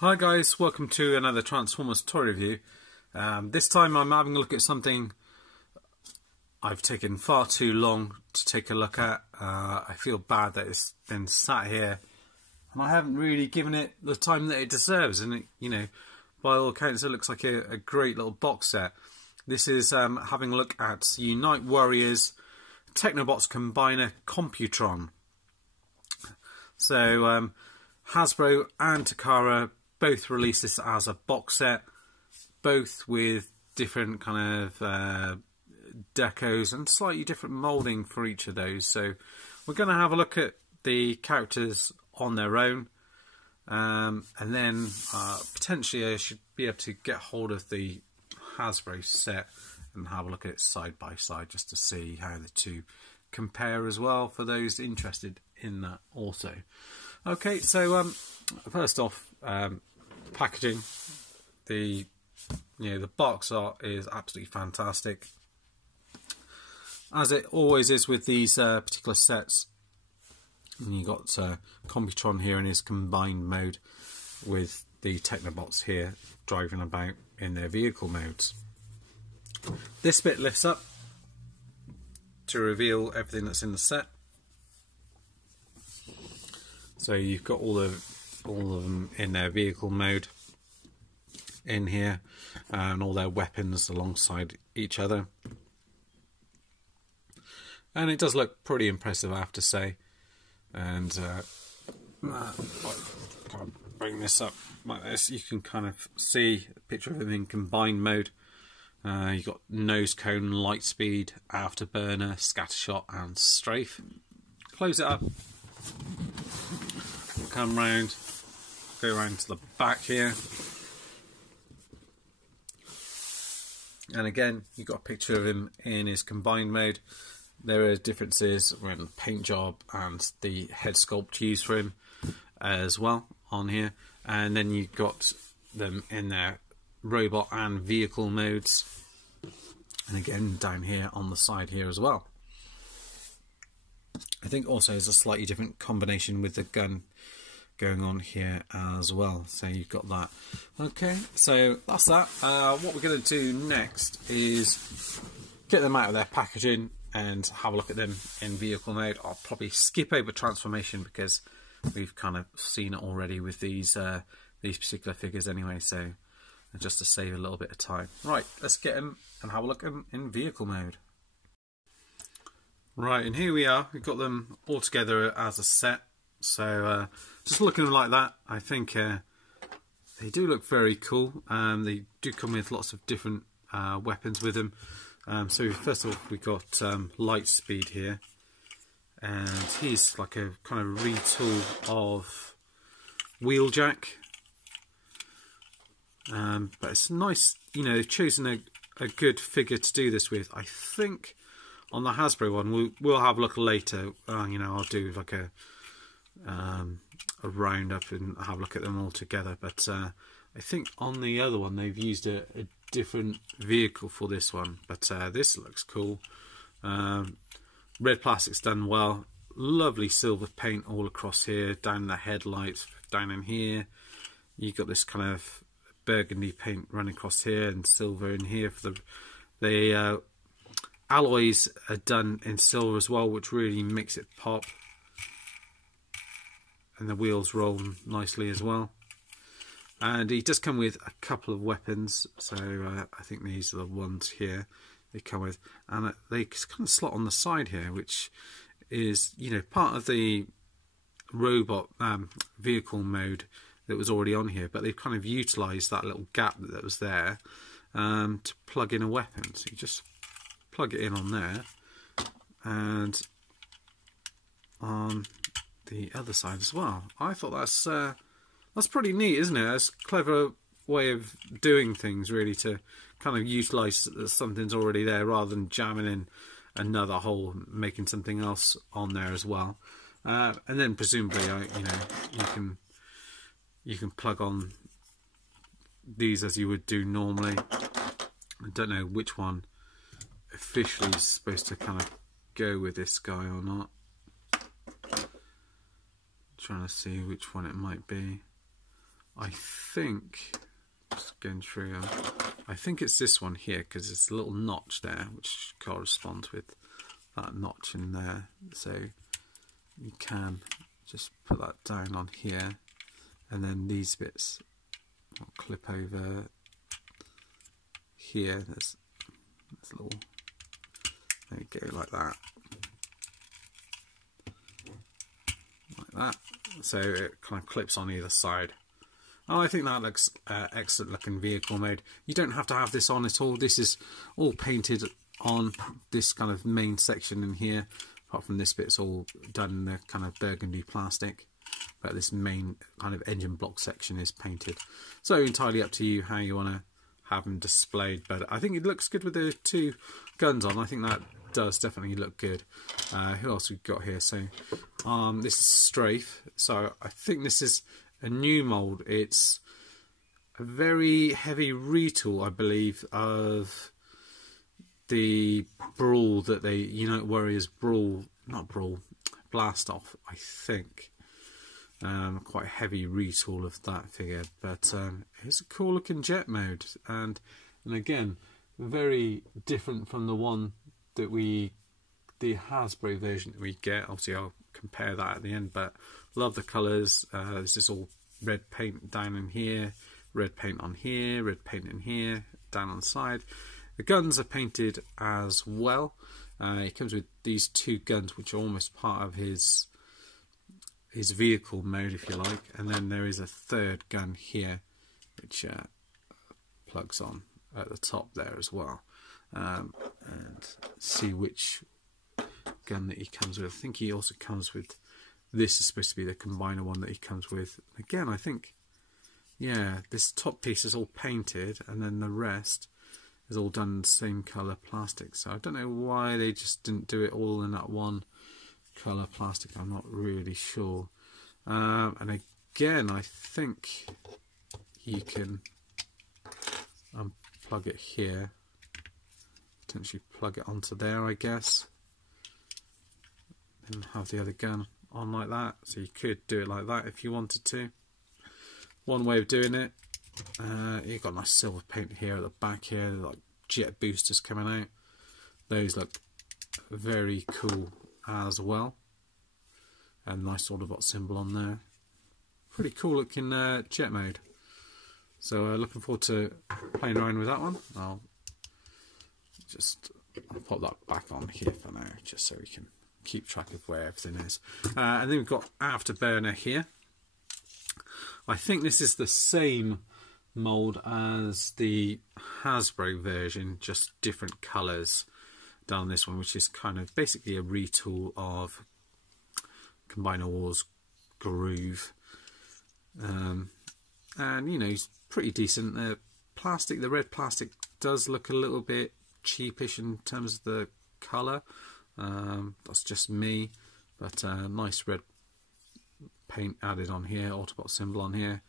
Hi guys, welcome to another Transformers toy review. This time I'm having a look at something I've taken far too long to take a look at. I feel bad that it's been sat here and I haven't really given it the time that it deserves, and it, by all accounts it looks like a great little box set. This is having a look at Unite Warriors Technobots Combiner Computron. So Hasbro and Takara both released this as a box set, both with different kind of decos and slightly different moulding for each of those. So we're going to have a look at the characters on their own, and then potentially I should be able to get hold of the Hasbro set and have a look at it side by side just to see how the two compare as well, for those interested in that also. Okay, so first off, packaging. The box art is absolutely fantastic, as it always is with these particular sets. And you got Computron here in his combined mode with the Technobots here driving about in their vehicle modes. This bit lifts up to reveal everything that's in the set. So you've got all of them in their vehicle mode in here, and all their weapons alongside each other. And it does look pretty impressive, I have to say. And kind of bring this up like this, you can kind of see a picture of him in combined mode. You've got Nosecone, Lightspeed, Afterburner, Scattershot and Strafe. Close it up. Come round, go around to the back here, and again you've got a picture of him in his combined mode. There are differences around the paint job and the head sculpt used for him as well on here, and then you've got them in their robot and vehicle modes, and again down here on the side here as well. I think also there's a slightly different combination with the gun going on here as well, so you've got that. Okay, so that's that. What we're going to do next is get them out of their packaging and have a look at them in vehicle mode. I'll probably skip over transformation because we've kind of seen it already with these particular figures anyway, so just to save a little bit of time. Right, let's get them and have a look at them in vehicle mode. Right, and here we are. We've got them all together as a set. So just looking at them like that, I think they do look very cool. They do come with lots of different weapons with them. So first of all, we've got Lightspeed here, and he's like a kind of retool of Wheeljack. But it's nice, they've chosen a good figure to do this with. I think on the Hasbro one, we'll have a look later. I'll do like a roundup and have a look at them all together. But I think on the other one they've used a different vehicle for this one. But this looks cool. Red plastic's done well. Lovely silver paint all across here, down the headlights, down in here. You've got this kind of burgundy paint running across here and silver in here. For the alloys are done in silver as well, which really makes it pop. And the wheels roll nicely as well. And he does come with a couple of weapons, so I think these are the ones here they come with, and they kind of slot on the side here, which is part of the robot vehicle mode that was already on here, but they've kind of utilised that little gap that was there to plug in a weapon. So you just plug it in on there, and on the other side as well. I thought that's pretty neat, isn't it? That's a clever way of doing things, really, to kind of utilise that something's already there rather than jamming in another hole, making something else on there as well. And then presumably, you can plug on these as you would do normally. I don't know which one officially is supposed to kind of go with this guy or not. Trying to see which one it might be. I think, just going through, I think it's this one here, because it's a little notch there which corresponds with that notch in there, so you can just put that down on here, and then these bits will clip over here. There's a little, there you go, like that, so it kind of clips on either side. Oh, I think that looks excellent looking vehicle mode. You don't have to have this on at all. This is all painted on this kind of main section in here. Apart from this bit's all done in the kind of burgundy plastic. But this main kind of engine block section is painted. So entirely up to you how you want to have them displayed. But I think it looks good with the two guns on. I think that does definitely look good. Who else we've got here? So this is Strafe. So I think this is a new mould. It's a very heavy retool, I believe, of the Brawl that they, Unite Warriors Brawl, not Brawl, Blast Off, I think. Quite a heavy retool of that figure, but it's a cool looking jet mode, and again, very different from the one that the Hasbro version that we get. Obviously I'll compare that at the end, but love the colours. This is all red paint down in here, red paint on here, red paint in here, down on the side. The guns are painted as well. It comes with these two guns which are almost part of his vehicle mode, if you like, and then there is a third gun here which plugs on at the top there as well. And see which gun that he comes with. I think he also comes with, this is supposed to be the combiner one that he comes with. Again, I think, yeah, this top piece is all painted, and then the rest is all done in the same colour plastic. So I don't know why they just didn't do it all in that one colour plastic. I'm not really sure. And again, I think you can unplug it here, potentially plug it onto there, I guess, and have the other gun on like that. So you could do it like that if you wanted to. One way of doing it. You've got nice silver paint here at the back here, like jet boosters coming out. Those look very cool as well. And nice Autobot symbol on there. Pretty cool looking jet mode. So looking forward to playing around with that one. I'll pop that back on here for now, just so we can keep track of where everything is. And then we've got Afterburner here. I think this is the same mould as the Hasbro version, just different colours down this one, which is kind of basically a retool of Combiner Wars Groove. And he's pretty decent. The plastic, the red plastic, does look a little bit cheapish in terms of the colour. That's just me, but nice red paint added on here, Autobot symbol on here.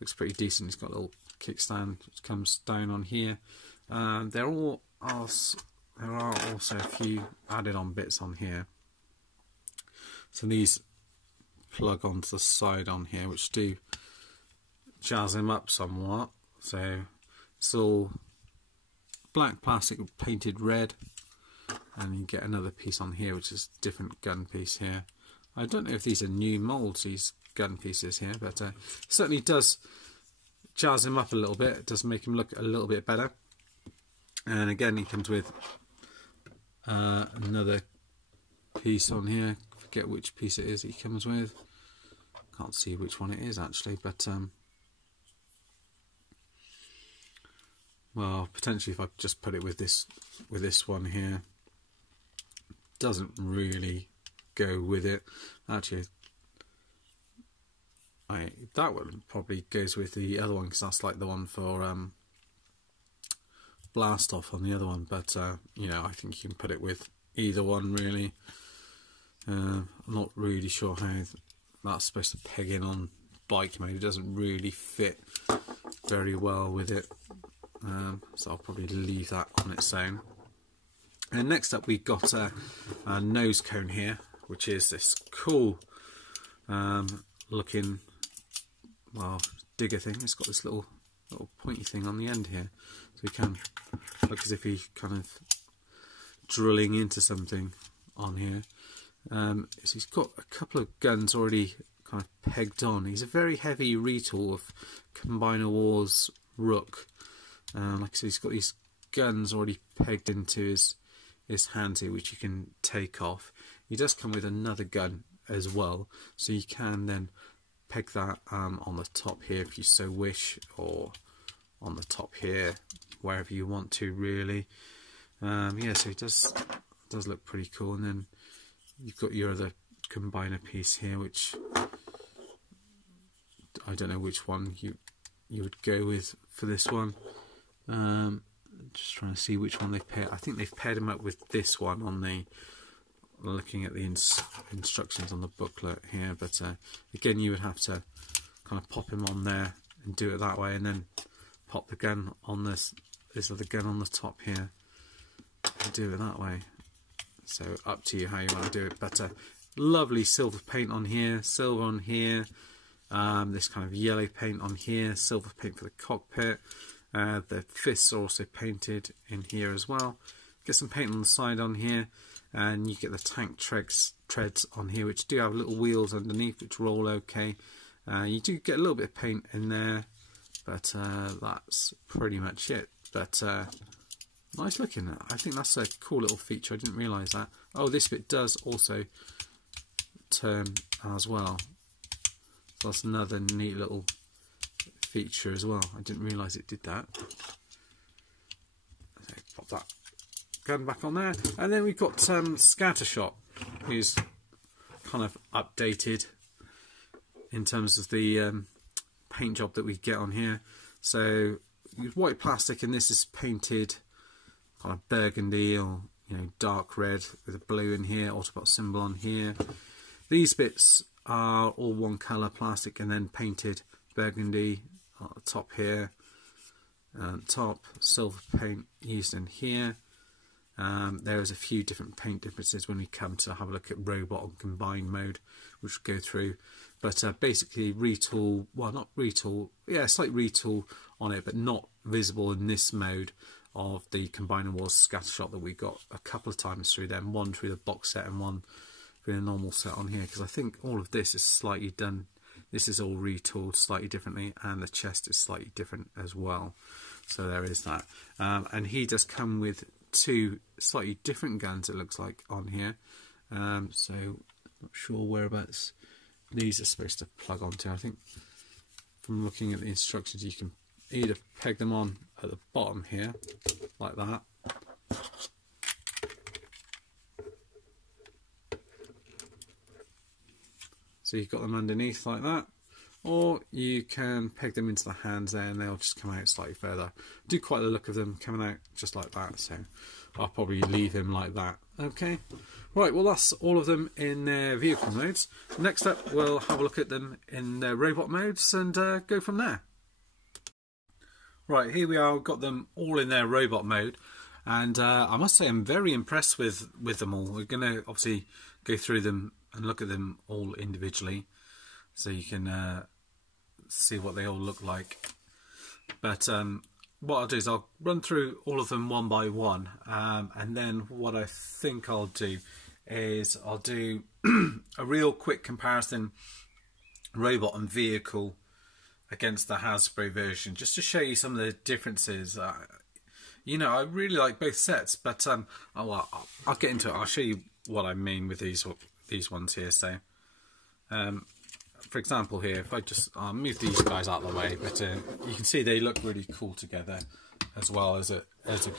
Looks pretty decent. He's got a little kickstand which comes down on here. There are also a few added on bits on here. So these plug onto the side on here, which do jazz him up somewhat. So it's all black plastic painted red, and you get another piece on here which is a different gun piece here. I don't know if these are new moulds, these gun pieces here, but it certainly does jazz him up a little bit. It does make him look a little bit better. And again, he comes with another piece on here. Forget which piece it is he comes with. Can't see which one it is actually, but well, potentially if I just put it with this one here, doesn't really go with it. Actually, that one probably goes with the other one, because that's like the one for Blast Off on the other one. But I think you can put it with either one really. I'm not really sure how that's supposed to peg in on bike mode. It doesn't really fit very well with it, so I'll probably leave that on its own. And next up we've got a Nosecone here, which is this cool looking, well, digger thing. It's got this little pointy thing on the end here, so he can look as if he's kind of drilling into something on here. So he's got a couple of guns already kind of pegged on. He's a very heavy retool of Combiner Wars Rook. Like I said, he's got these guns already pegged into his hands here, which you can take off. He does come with another gun as well, so you can then peg that on the top here if you so wish, or on the top here, wherever you want to, really. Yeah, so it does look pretty cool. And then you've got your other combiner piece here, which I don't know which one you would go with for this one. Just trying to see which one they've paired. I think they've paired him up with this one on the, looking at the instructions on the booklet here. But again, you would have to kind of pop him on there and do it that way, and then pop the gun on this other gun on the top here and do it that way. So up to you how you want to do it. But lovely silver paint on here, silver on here, this kind of yellow paint on here, silver paint for the cockpit. The fists are also painted in here as well. Get some paint on the side on here, and you get the tank treads on here, which do have little wheels underneath which roll okay. You do get a little bit of paint in there, but that's pretty much it. But nice looking. I think that's a cool little feature. I didn't realise that. Oh, this bit does also turn as well. So that's another neat little feature as well. I didn't realise it did that. So pop that gun back on there, and then we've got Scattershot, who's kind of updated in terms of the paint job that we get on here. So white plastic, and this is painted kind of burgundy or dark red with a blue in here, Autobot symbol on here. These bits are all one colour plastic and then painted burgundy on the top here, top silver paint used in here. There is a few different paint differences when we come to have a look at robot and combined mode, which we'll go through. But basically retool, well, not retool, yeah, slight retool on it, but not visible in this mode of the Combiner Wars Scattershot that we got a couple of times through them, one through the box set and one through the normal set on here, because I think all of this is slightly done. This is all retooled slightly differently, and the chest is slightly different as well. So there is that. And he does come with two slightly different guns, it looks like, on here. So not sure whereabouts these are supposed to plug onto. I think from looking at the instructions, you can either peg them on at the bottom here, like that. So you've got them underneath like that, or you can peg them into the hands there and they'll just come out slightly further. Do quite the look of them coming out just like that, so I'll probably leave him like that. Okay, right, well that's all of them in their vehicle modes. Next up we'll have a look at them in their robot modes and go from there. Right, here we are, we've got them all in their robot mode, and I must say I'm very impressed with them all. We're going to obviously go through them and look at them all individually, so you can see what they all look like. But what I'll do is I'll run through all of them one by one, and then what I think I'll do is I'll do a real quick comparison robot and vehicle against the Hasbro version, just to show you some of the differences. You know, I really like both sets, but I'll get into it. I'll show you what I mean with these ones here. So, for example, here, if I'll move these guys out of the way, but you can see they look really cool together as well as a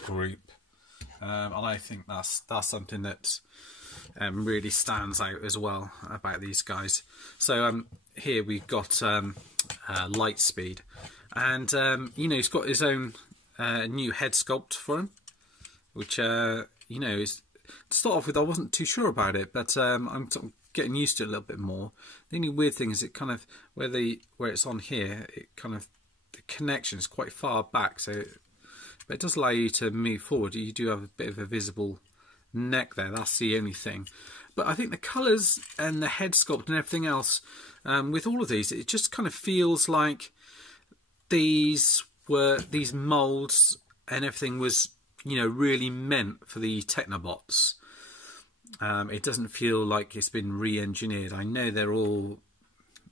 group, and I think that's something that really stands out as well about these guys. So here we've got Lightspeed, and you know, he's got his own new head sculpt for him, which you know, is, to start off with, I wasn't too sure about it, but I'm sort of getting used to it a little bit more. The only weird thing is it kind of where it's on here, it kind of, the connection is quite far back, so but it does allow you to move forward. You do have a bit of a visible neck there, that's the only thing. But I think the colours and the head sculpt and everything else, with all of these, it just kind of feels like these molds and everything was, you know, really meant for the Technobots. It doesn't feel like it's been re-engineered. I know they're all,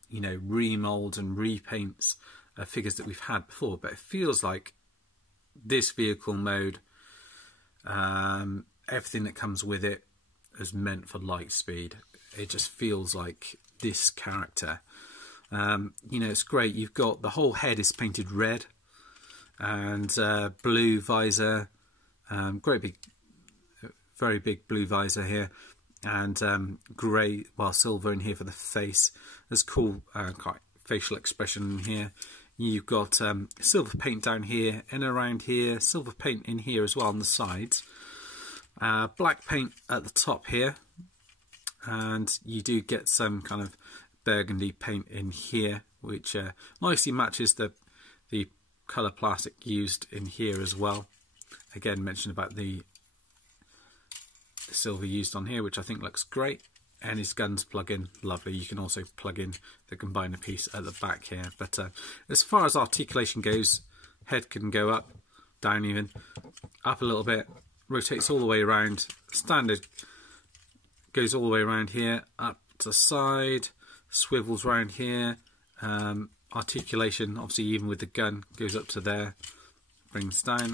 you know, remolds and repaints of figures that we've had before, but it feels like this vehicle mode, everything that comes with it, is meant for Lightspeed. It just feels like this character. You know, it's great. You've got the whole head is painted red and blue visor, great big, very big blue visor here, and grey, well, silver in here for the face. There's cool facial expression in here. You've got silver paint down here and around here, silver paint in here as well on the sides, black paint at the top here, and you do get some kind of burgundy paint in here, which nicely matches the colour plastic used in here as well. Again, mentioned about the silver used on here, which I think looks great. And his guns plug in lovely. You can also plug in the combiner piece at the back here. But as far as articulation goes, head can go up, down even, up a little bit, rotates all the way around. Standard goes all the way around here, up to the side, swivels around here. Articulation, obviously even with the gun, goes up to there, brings down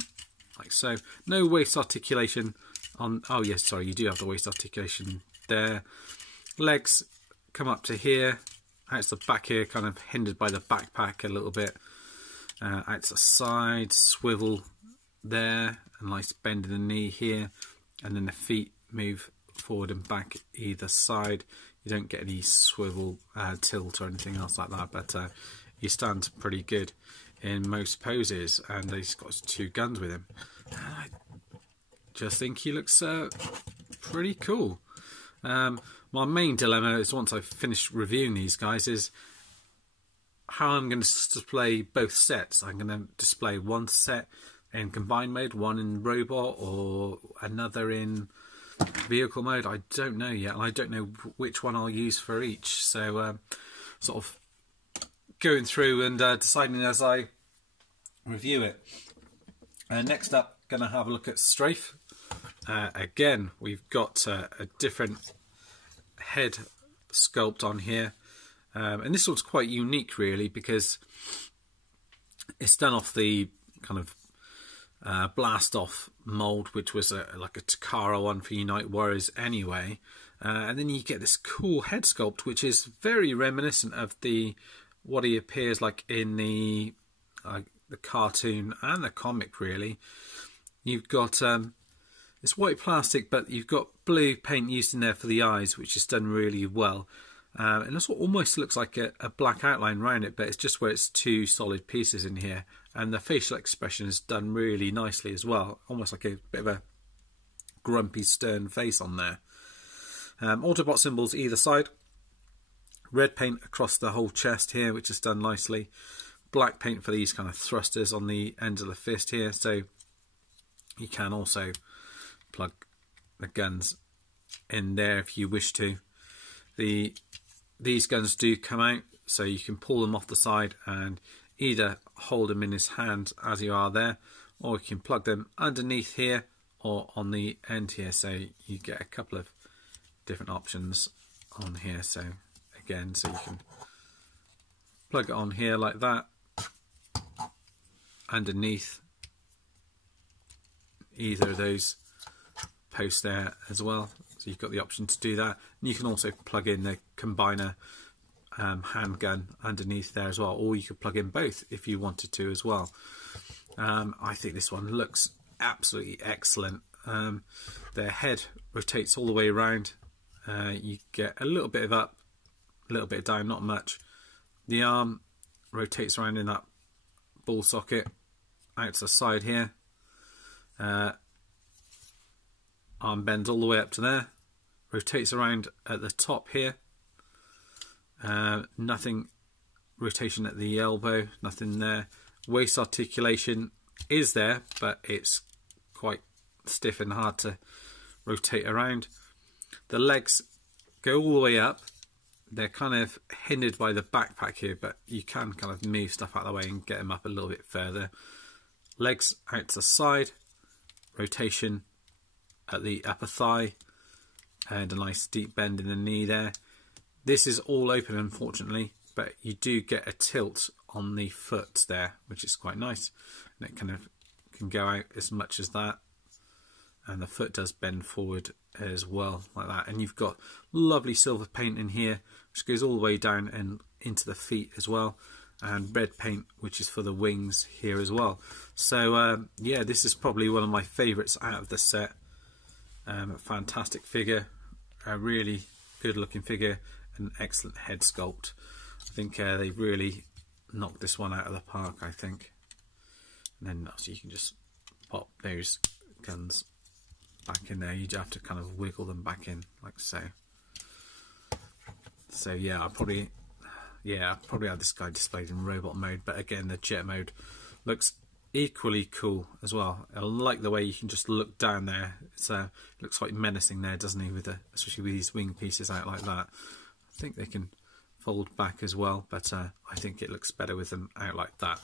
like so. No waist articulation on, oh yes, sorry, you do have the waist articulation there. Legs come up to here, out to the back here, kind of hindered by the backpack a little bit. Out to the side, swivel there, a nice bend in the knee here, and then the feet move forward and back either side. You don't get any swivel, tilt or anything else like that, but he stands pretty good in most poses, and he's got his two guns with him. And I just think he looks pretty cool. My main dilemma is, once I've finished reviewing these guys, is how I'm going to display both sets. I'm going to display one set in combined mode, one in robot, or another in vehicle mode. I don't know yet, and I don't know which one I'll use for each. So sort of going through and deciding as I review it. Next up, going to have a look at Strafe. Again, we've got a different head sculpt on here, and this one's quite unique really, because it's done off the kind of blast off mold, which was like a Takara one for Unite Warriors anyway, and then you get this cool head sculpt which is very reminiscent of what he appears like in the cartoon and the comic really. You've got it's white plastic, but you've got blue paint used in there for the eyes, which is done really well. And it almost looks like a black outline around it, but it's just where it's two solid pieces in here. And the facial expression is done really nicely as well, almost like a bit of a grumpy, stern face on there. Autobot symbols either side. Red paint across the whole chest here, which is done nicely. Black paint for these kind of thrusters on the ends of the fist here, so you can also plug the guns in there if you wish to. These guns do come out, so you can pull them off the side and either hold them in his hand as you are there, or you can plug them underneath here or on the end here, so you get a couple of different options on here. So again, so you can plug it on here like that, underneath either of those posts there as well, so you've got the option to do that. And you can also plug in the combiner handgun underneath there as well, or you could plug in both if you wanted to as well. I think this one looks absolutely excellent. The head rotates all the way around. You get a little bit of up, a little bit of down, not much. The arm rotates around in that ball socket out to the side here. Arm bends all the way up to there, rotates around at the top here. Nothing rotation at the elbow, nothing there. Waist articulation is there, but it's quite stiff and hard to rotate around. The legs go all the way up. they're kind of hindered by the backpack here, but you can kind of move stuff out of the way and get them up a little bit further. Legs out to the side, rotation at the upper thigh, and a nice deep bend in the knee there. This is all open, unfortunately, but you do get a tilt on the foot there, which is quite nice, and it kind of can go out as much as that, and the foot does bend forward as well, like that. And you've got lovely silver paint in here, which goes all the way down and into the feet as well, and red paint, which is for the wings here as well. So yeah, this is probably one of my favourites out of the set. A fantastic figure, a really good looking figure, an excellent head sculpt. I think they really knocked this one out of the park, I think. And then obviously you can just pop those guns back in there. You have to kind of wiggle them back in like so. So yeah, I'll probably have this guy displayed in robot mode, but again the jet mode looks equally cool as well. I like the way you can just look down there. It's looks quite menacing there, doesn't he, with especially with these wing pieces out like that. I think they can fold back as well, but I think it looks better with them out like that.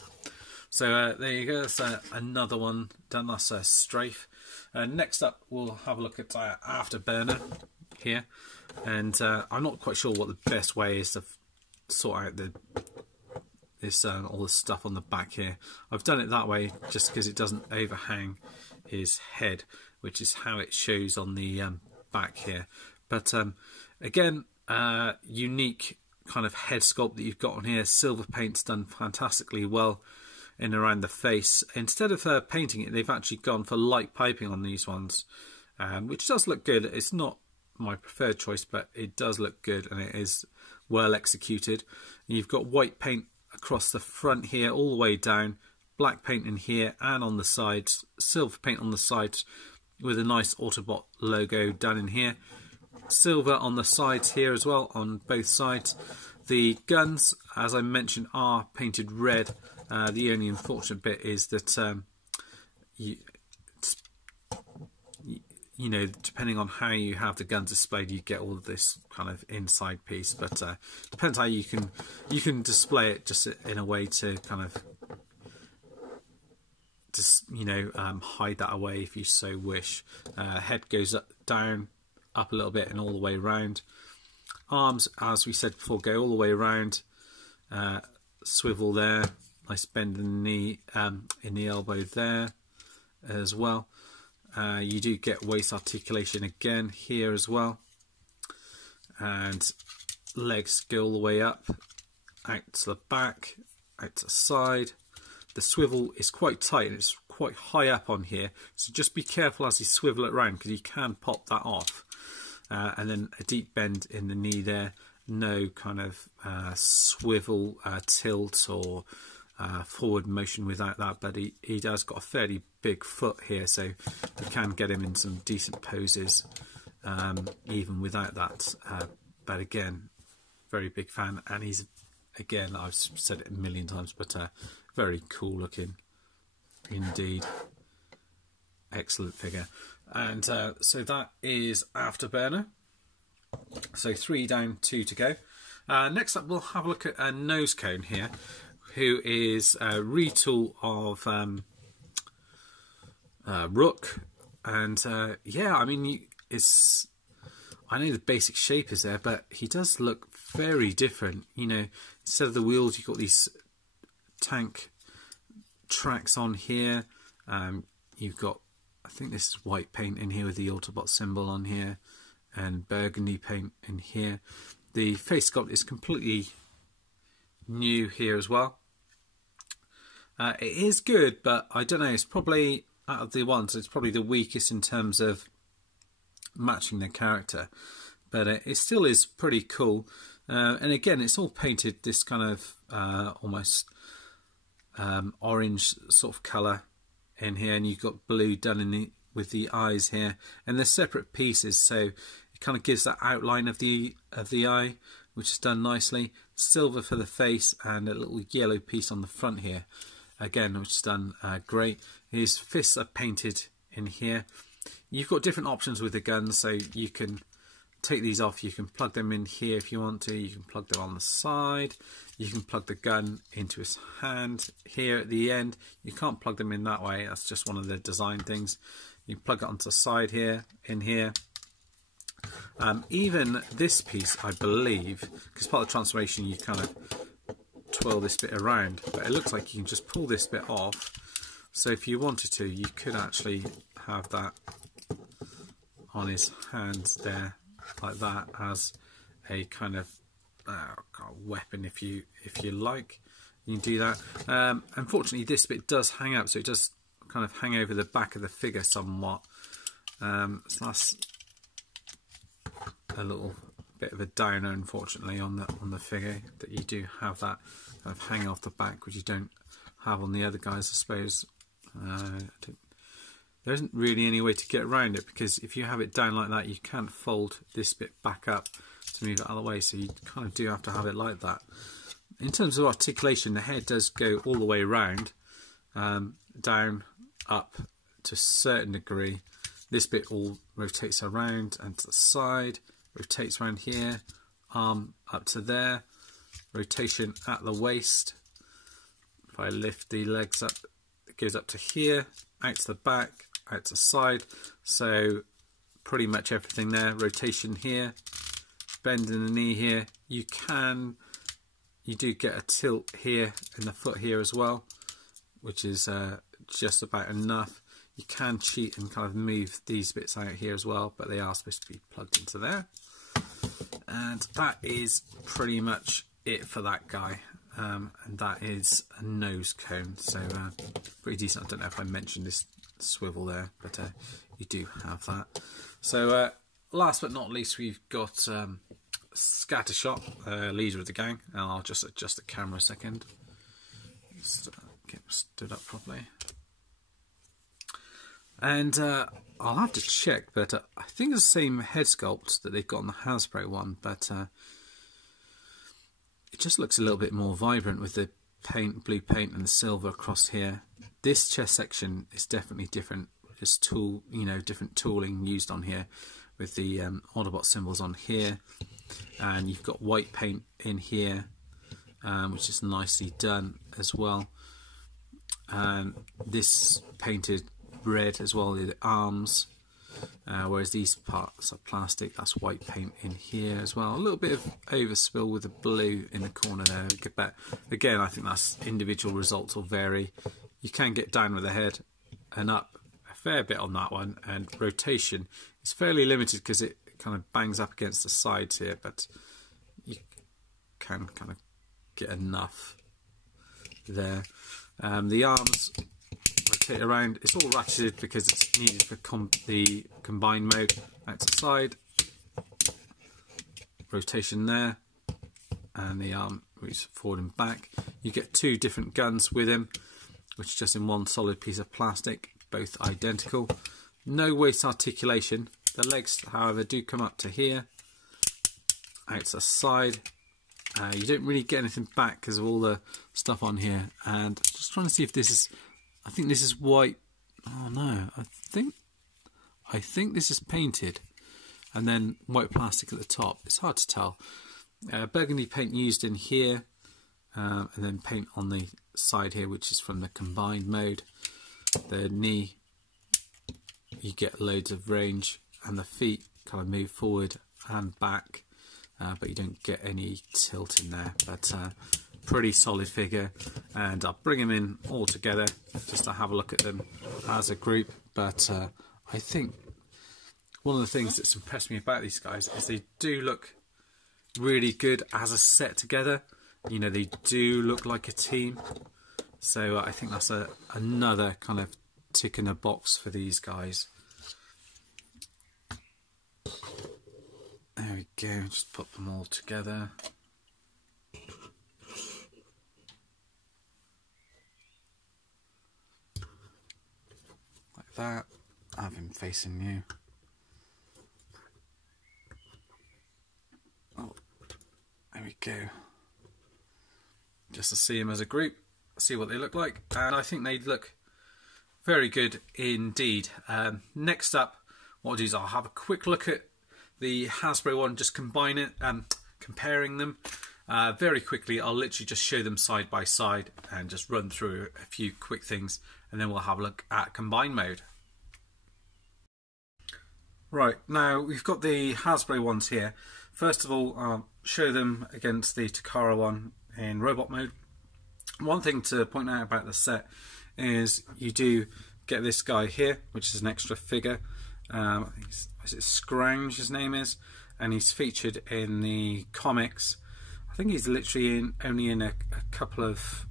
So there you go, that's another one done. That's Strafe. Next up we'll have a look at Afterburner here, and I'm not quite sure what the best way is to sort out all the stuff on the back here. I've done it that way just because it doesn't overhang his head, which is how it shows on the back here. But again, unique kind of head sculpt that you've got on here. Silver paint's done fantastically well in around the face. Instead of painting it, they've actually gone for light piping on these ones, which does look good. It's not my preferred choice, but it does look good and it is well executed. And you've got white paint across the front here all the way down, black paint in here and on the sides, silver paint on the sides with a nice Autobot logo down in here, silver on the sides here as well on both sides. The guns, as I mentioned, are painted red. The only unfortunate bit is that you know, depending on how you have the guns displayed, you get all of this kind of inside piece. But depends how you can display it just in a way to kind of just, you know, hide that away if you so wish. Head goes down, up a little bit and all the way around. Arms, as we said before, go all the way around. Swivel there, nice bend in the knee, in the elbow there as well. You do get waist articulation again here as well, and legs go all the way up, out to the back, out to the side. The swivel is quite tight and it's quite high up on here, so just be careful as you swivel it around because you can pop that off. And then a deep bend in the knee there, no kind of swivel, tilt or forward motion without that, but he has got a fairly big foot here, so you can get him in some decent poses even without that. But again, very big fan, and he's, again, I've said it a million times, but very cool looking indeed. Excellent figure. And so that is Afterburner. So 3 down, 2 to go. Next up we'll have a look at Nosecone here, who is a retool of Rook. And yeah, I mean, I know the basic shape is there, but he does look very different. You know, instead of the wheels, you've got these tank tracks on here. You've got, I think this is white paint in here with the Autobot symbol on here, and burgundy paint in here. The face sculpt is completely new here as well. It is good, but I don't know, it's probably, out of the ones, it's probably the weakest in terms of matching their character. But it still is pretty cool. And again, it's all painted this kind of almost orange sort of colour in here, and you've got blue done in with the eyes here, and they're separate pieces, so it kind of gives that outline of the eye, which is done nicely. Silver for the face and a little yellow piece on the front here, again, which is done great. His fists are painted in here. You've got different options with the guns, so you can take these off. You can plug them in here if you want to. You can plug them on the side. You can plug the gun into his hand here at the end. You can't plug them in that way. That's just one of the design things. You plug it onto the side here, in here. Even this piece, I believe, because part of the transformation you kind of twirl this bit around, but it looks like you can just pull this bit off. So if you wanted to, you could actually have that on his hands there, like that, as a kind of weapon, if you like. You can do that. Unfortunately, this bit does hang up, so it does kind of hang over the back of the figure somewhat. So that's a little bit of a downer, unfortunately, on the figure, that you do have that kind of hang off the back, which you don't have on the other guys, I suppose. There isn't really any way to get around it, because if you have it down like that, you can't fold this bit back up to move it out of the way, so you kind of do have to have it like that. In terms of articulation, the head does go all the way around, down, up to a certain degree. This bit all rotates around and to the side, rotates around here, arm up to there, rotation at the waist. If I lift the legs up, it goes up to here, out to the back, out to the side. So pretty much everything there. Rotation here, bend in the knee here. You do get a tilt here in the foot here as well, which is just about enough. You can cheat and kind of move these bits out here as well, but they are supposed to be plugged into there. And that is pretty much it for that guy. And that is a Nosecone, so pretty decent. I don't know if I mentioned this swivel there, but you do have that. So last but not least, we've got Scattershot, leader of the gang. And I'll just adjust the camera a second. Just get stood up properly. And I'll have to check, but I think it's the same head sculpt that they've got on the Hasbro one, but it just looks a little bit more vibrant with the paint, blue paint, and the silver across here. This chest section is definitely different. There's different tooling used on here with the Autobot symbols on here, and you've got white paint in here, which is nicely done as well. This painted red as well, the arms, whereas these parts are plastic. That's white paint in here as well. A little bit of overspill with the blue in the corner there. But again, I think that's individual results will vary. You can get down with the head and up a fair bit on that one, and rotation is fairly limited because it kind of bangs up against the sides here, but you can kind of get enough there. The arms rotate around. It's all ratcheted because it's needed for the combined mode. Out to the side, rotation there, and the arm moves forward and back. You get two different guns with him, which is just in one solid piece of plastic, both identical. No waist articulation. The legs, however, do come up to here, out to the side. You don't really get anything back because of all the stuff on here. And just trying to see if this is, I think this is white. Oh no, I think this is painted, and then white plastic at the top. It's hard to tell. Burgundy paint used in here, and then paint on the side here, which is from the combined mode. The knee, you get loads of range, and the feet kind of move forward and back, but you don't get any tilt in there. But pretty solid figure, and I'll bring them in all together just to have a look at them as a group. But I think one of the things that's impressed me about these guys is they do look really good as a set together. You know, they do look like a team. So I think that's another kind of tick in a box for these guys. There we go, just put them all together. Like that. Have him facing you. Oh, there we go. Just to see them as a group, see what they look like, and I think they look very good indeed. Next up, what I'll do is I'll have a quick look at the Hasbro one, just comparing them very quickly. I'll literally just show them side by side and just run through a few quick things, and then we'll have a look at combine mode. Right, now we've got the Hasbro ones here. First of all, I'll show them against the Takara one in robot mode. One thing to point out about the set is you do get this guy here, which is an extra figure. I think is it Scrounge his name is, and he's featured in the comics. I think he's literally only in a couple of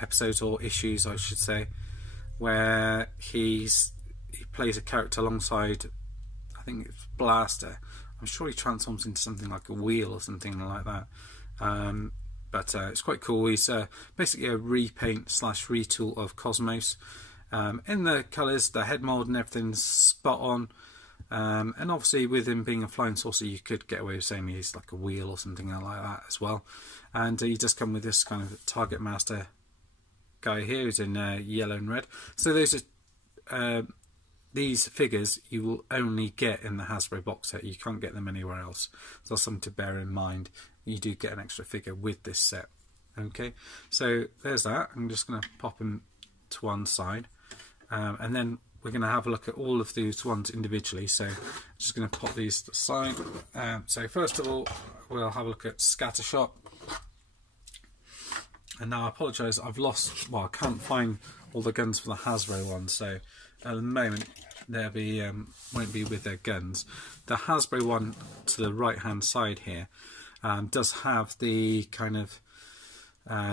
episodes or issues, I should say, where he plays a character alongside, I think it's Blaster. I'm sure he transforms into something like a wheel or something like that. But it's quite cool. He's basically a repaint / retool of Cosmos. In the colours, the head mould and everything's spot on. And obviously with him being a flying saucer, you could get away with saying he's like a wheel or something like that as well. And he does come with this kind of Target Master guy here, who's in yellow and red. So those are these figures you will only get in the Hasbro box set. You can't get them anywhere else. So that's something to bear in mind. You do get an extra figure with this set. Okay, so there's that. I'm just going to pop them to one side, and then we're going to have a look at all of these ones individually. So I'm just going to pop these to the side. So first of all, we'll have a look at Scattershot. And now I apologise, I've lost, well, I can't find all the guns for the Hasbro one, so at the moment they'll be won't be with their guns. The Hasbro one to the right hand side here does have the kind of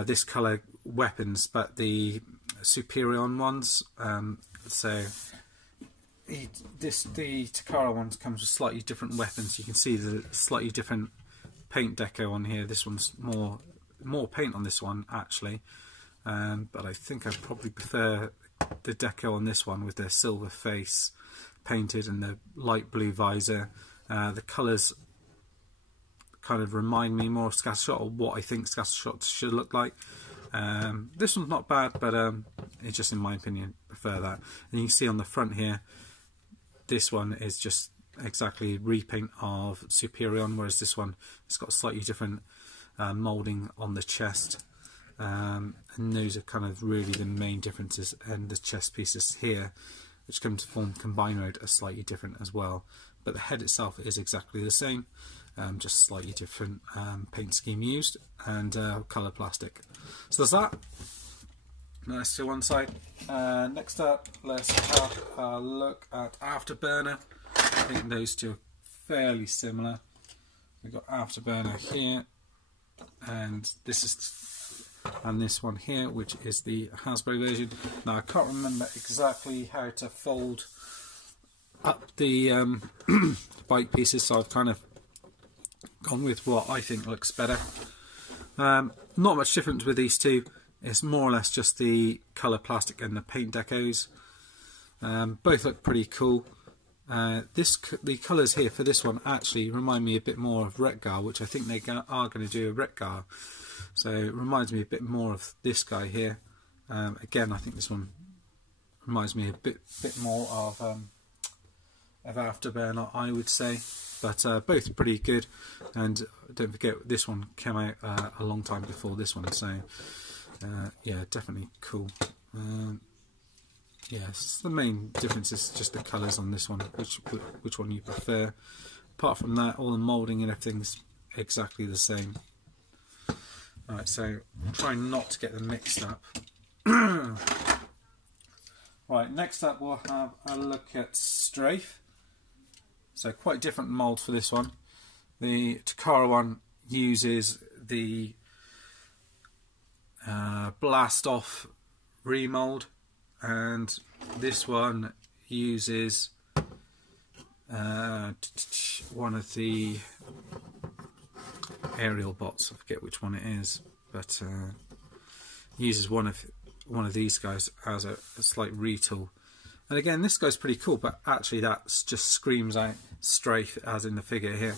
this colour weapons, but the Superion ones, so the Takara ones comes with slightly different weapons. You can see the slightly different paint deco on here. This one's more paint on this one actually, but I think I probably prefer the deco on this one with the silver face painted and the light blue visor. The colours kind of remind me more of Scattershot, or what I think Scattershot should look like. This one's not bad, but it's just, in my opinion, prefer that. And you can see on the front here, this one is just exactly a repaint of Superion, whereas this one has got slightly different moulding on the chest. And those are kind of really the main differences, and the chest pieces here, which come to form combine mode, are slightly different as well. But the head itself is exactly the same, just slightly different paint scheme used, and colour plastic. So there's that. That's to one side. Next up, let's have a look at Afterburner. I think those two are fairly similar. We've got Afterburner here, and this one here, which is the Hasbro version. Now I can't remember exactly how to fold up the bike pieces, so I've kind of gone with what I think looks better. Not much difference with these two. It's more or less just the colour plastic and the paint decos. Both look pretty cool. The colours here for this one actually remind me a bit more of Retgar, which I think they are going to do a Retgar. So it reminds me a bit more of this guy here. Again, I think this one reminds me a bit more of Afterburner, I would say. But both pretty good. And don't forget, this one came out a long time before this one. So yeah, definitely cool. Yes, the main difference is just the colours on this one, which one you prefer. Apart from that, all the moulding and everything's exactly the same. Alright, so try not to get them mixed up. Right, next up we'll have a look at Strafe. So quite different mould for this one. The Takara one uses the Blast Off remold, and this one uses one of the aerial bots. I forget which one it is, but uses one of these guys as a slight retool. And again, this guy's pretty cool, but actually that just screams out Strafe, as in the figure here.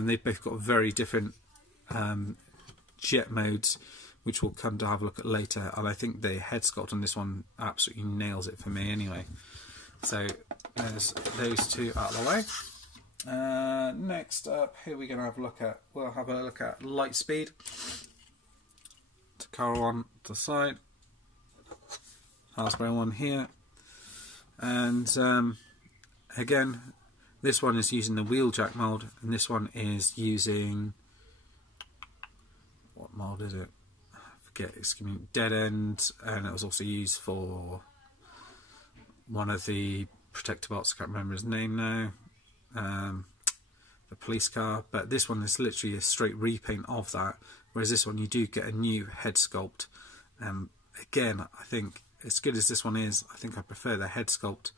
They've both got very different jet modes, which we'll come to have a look at later. And I think the head sculpt on this one absolutely nails it for me anyway. So there's those two out of the way. Next up, who are we going to have a look at? We'll have a look at Lightspeed. Takara one to the side, Hasbro one here, and again, this one is using the wheeljack mould, and this one is using, what mould is it? I forget. It's giving dead end, and it was also used for one of the Technobots. I can't remember his name now. The police car, but this one is literally a straight repaint of that, whereas this one you do get a new head sculpt. Again, I think as good as this one is, I think I prefer the head sculpt,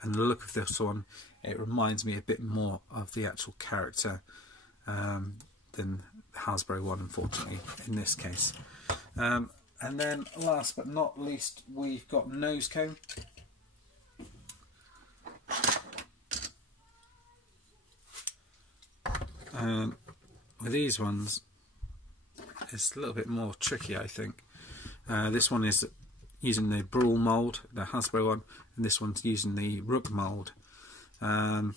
and the look of this one, it reminds me a bit more of the actual character than the Hasbro one, unfortunately, in this case. And then last but not least, we've got Nosecone. With these ones, it's a little bit more tricky, I think. This one is using the Brawl mould, the Hasbro one, and this one's using the Rook mould. And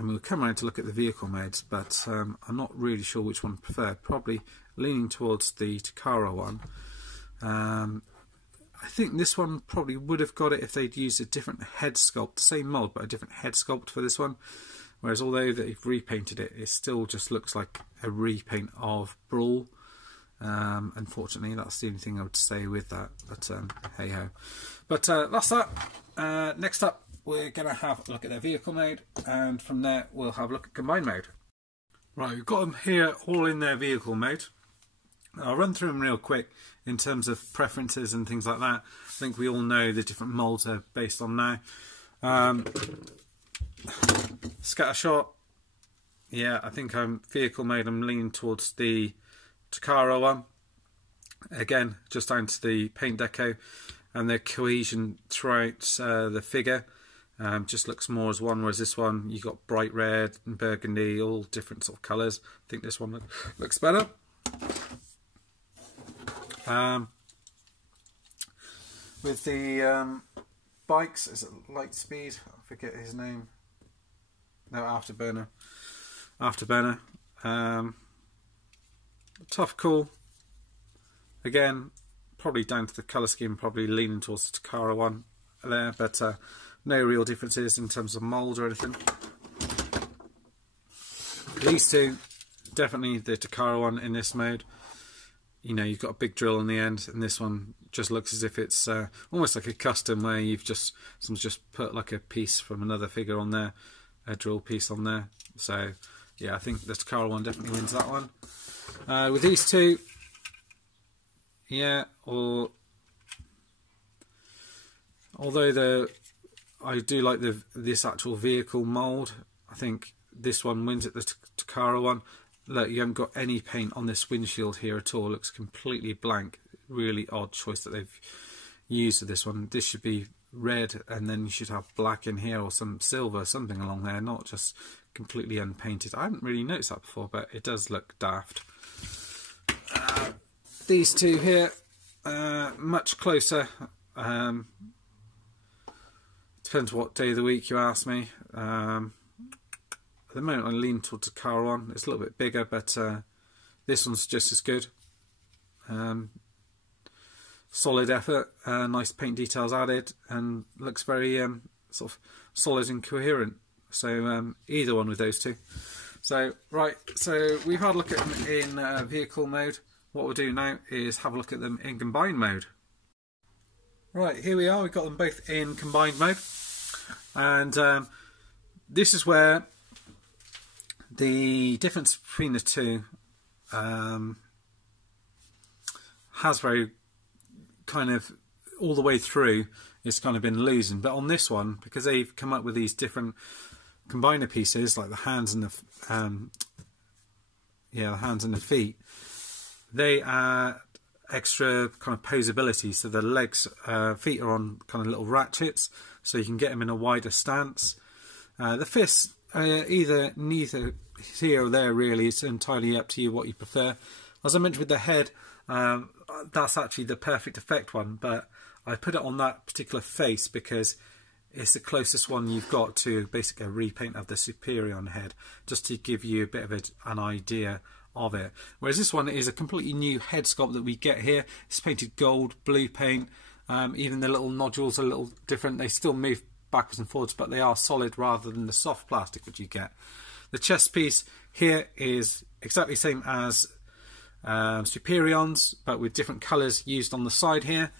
we'll come around to look at the vehicle modes, but I'm not really sure which one I prefer. Probably leaning towards the Takara one. I think this one probably would have got it if they'd used a different head sculpt, the same mould, but a different head sculpt for this one. Whereas although they've repainted it, it still just looks like a repaint of Brawl. Unfortunately, that's the only thing I would say with that. But hey ho. But that's that. Next up, we're going to have a look at their vehicle mode, and from there we'll have a look at combined mode. Right, we've got them here all in their vehicle mode. I'll run through them real quick in terms of preferences and things like that. I think we all know the different molds are based on now. Scattershot, yeah, I think vehicle mode, I'm leaning towards the Takara one. Again, just down to the paint deco and the cohesion throughout the figure. Just looks more as one, whereas this one you got bright red and burgundy, all different sort of colours. I think this one looks better. With the bikes, is it Lightspeed? I forget his name. No, Afterburner. Tough call. Again, probably down to the colour scheme, probably leaning towards the Takara one there, but no real differences in terms of mould or anything. These two, definitely the Takara one in this mode. You know, you've got a big drill on the end, and this one just looks as if it's almost like a custom, where someone's just put like a piece from another figure on there, a drill piece on there. So yeah, I think the Takara one definitely wins that one. With these two, yeah, although I do like this actual vehicle mould, I think this one wins at the Takara one. Look, you haven't got any paint on this windshield here at all. It looks completely blank. Really odd choice that they've used for this one. This should be red, and then you should have black in here, or some silver, something along there, not just completely unpainted. I haven't really noticed that before, but it does look daft. These two here, much closer. Depends what day of the week you ask me. At the moment I lean towards the Takara one. It's a little bit bigger, but this one's just as good. Solid effort, nice paint details added, and looks very sort of solid and coherent. So either one with those two. So right, so we've had a look at them in vehicle mode. What we'll do now is have a look at them in combined mode. Right, here we are. We've got them both in combined mode, and this is where the difference between the two, Hasbro kind of all the way through it's kind of been losing, but on this one, because they've come up with these different combiner pieces like the hands and the the hands and the feet, they add extra kind of posability. So the legs, feet are on kind of little ratchets, so you can get them in a wider stance. The fists, neither here or there really. It's entirely up to you what you prefer. As I mentioned with the head, that's actually the perfect effect one, but I put it on that particular face because it's the closest one you've got to basically a repaint of the Superion head, just to give you a bit of an idea of it. Whereas this one is a completely new head sculpt that we get here. It's painted gold, blue paint. Even the little nodules are a little different. They still move backwards and forwards, but they are solid rather than the soft plastic which you get. The chest piece here is exactly the same as Superion's, but with different colours used on the side here.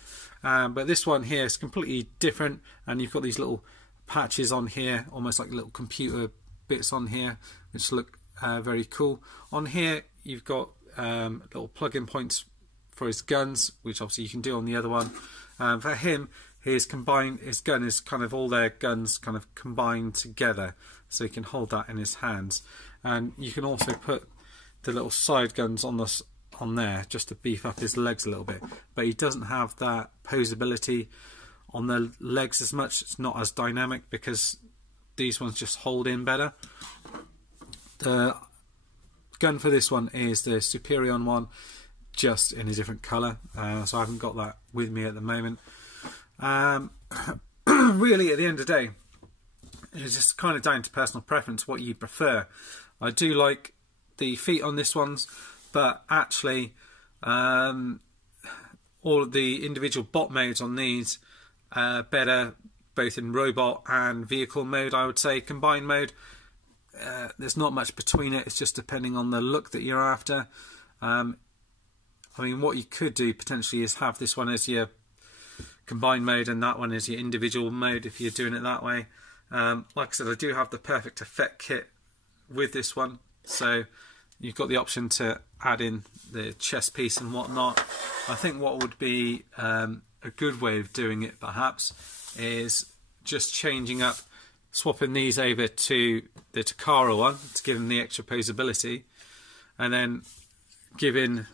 But this one here is completely different, and you've got these little patches on here, almost like little computer bits on here, which look very cool. On here you've got little plug-in points for his guns, which obviously you can do on the other one. For him, his gun is kind of all their guns kind of combined together, so he can hold that in his hands. And you can also put the little side guns on there just to beef up his legs a little bit, but he doesn't have that posability on the legs as much. It's not as dynamic because these ones just hold in better. The gun for this one is the Superion one, just in a different colour, so I haven't got that with me at the moment. Really, at the end of the day, it's just kind of down to personal preference what you prefer. I do like the feet on this ones, but actually all of the individual bot modes on these are better, both in robot and vehicle mode. I would say combined mode, there's not much between it. It's just depending on the look that you're after. I mean, what you could do potentially is have this one as your combined mode and that one as your individual mode if you're doing it that way. Like I said, I do have the Perfect Effect kit with this one, so you've got the option to add in the chest piece and whatnot. I think what would be a good way of doing it perhaps is just changing up, swapping these over to the Takara one to give them the extra posability, and then giving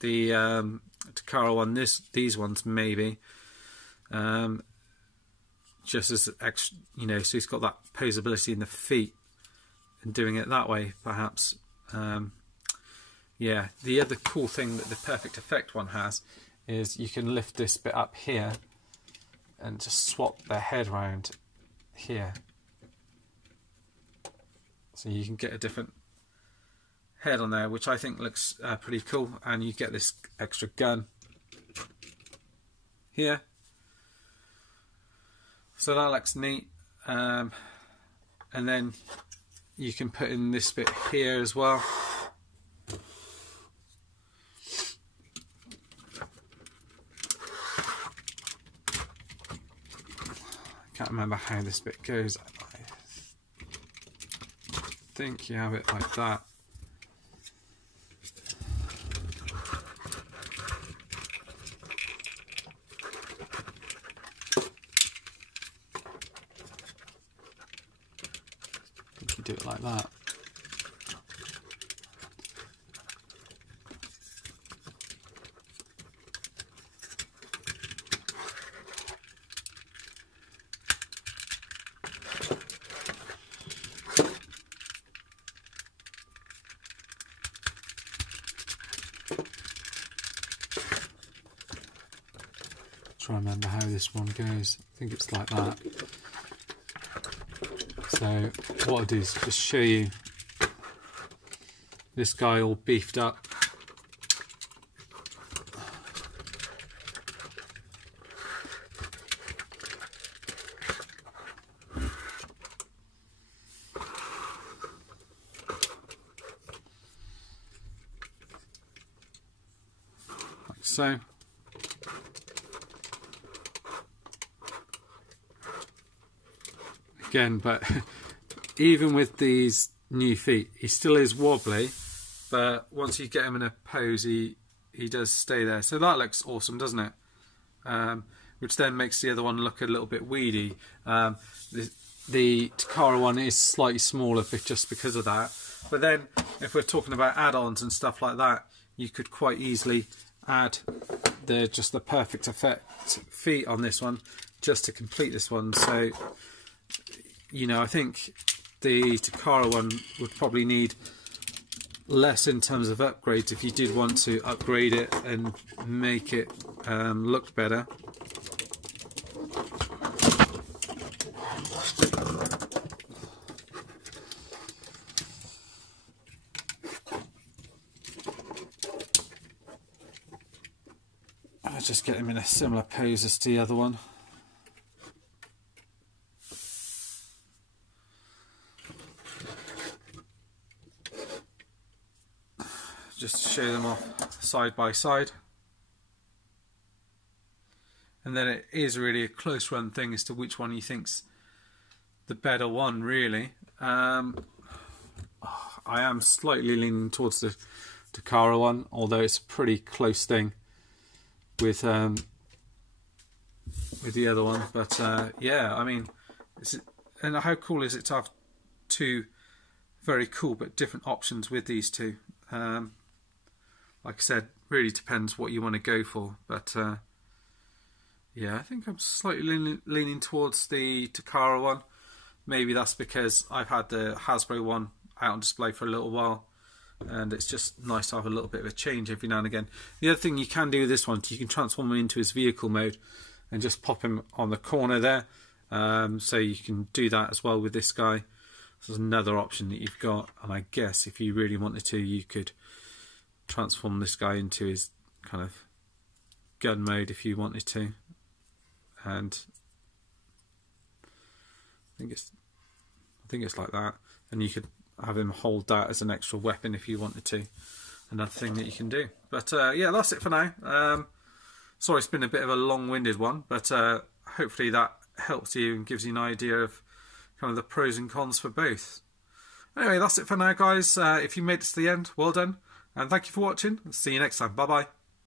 the Takara one these ones maybe just as extra, you know, so he's got that posability in the feet, and doing it that way perhaps. Yeah, the other cool thing that the Perfect Effect one has is you can lift this bit up here and just swap their head round here, so you can get a different head on there, which I think looks pretty cool. And you get this extra gun here, so that looks neat. And then you can put in this bit here as well. I can't remember how this bit goes. I think you have it like that. Do it like that. Try and remember how this one goes. I think it's like that. So what I'll do is just show you this guy all beefed up. Like so. Again, but even with these new feet, he still is wobbly, but once you get him in a pose, he does stay there. So that looks awesome, doesn't it? Which then makes the other one look a little bit weedy. The Takara one is slightly smaller just because of that. But then, if we're talking about add-ons and stuff like that, you could quite easily add just the Perfect Effect feet on this one, just to complete this one. So, you know, I think the Takara one would probably need less in terms of upgrades if you did want to upgrade it and make it look better. I'll just get him in a similar pose as the other one. Just to show them off side by side. And then it is really a close run thing as to which one you think's the better one, really. I am slightly leaning towards the Takara one, although it's a pretty close thing with the other one. But yeah, I mean, and how cool is it to have two very cool but different options with these two? Like I said, really depends what you want to go for. But yeah, I think I'm slightly leaning towards the Takara one. Maybe that's because I've had the Hasbro one out on display for a little while, and it's just nice to have a little bit of a change every now and again. The other thing you can do with this one, you can transform him into his vehicle mode and just pop him on the corner there. So you can do that as well with this guy. This is another option that you've got, and I guess if you really wanted to, you could transform this guy into his kind of gun mode if you wanted to. And I think it's like that, and you could have him hold that as an extra weapon if you wanted to. Another thing that you can do. But yeah, that's it for now. Sorry it's been a bit of a long-winded one, but hopefully that helps you and gives you an idea of kind of the pros and cons for both. Anyway, that's it for now, guys. If you made it to the end, well done, and thank you for watching. See you next time. Bye bye.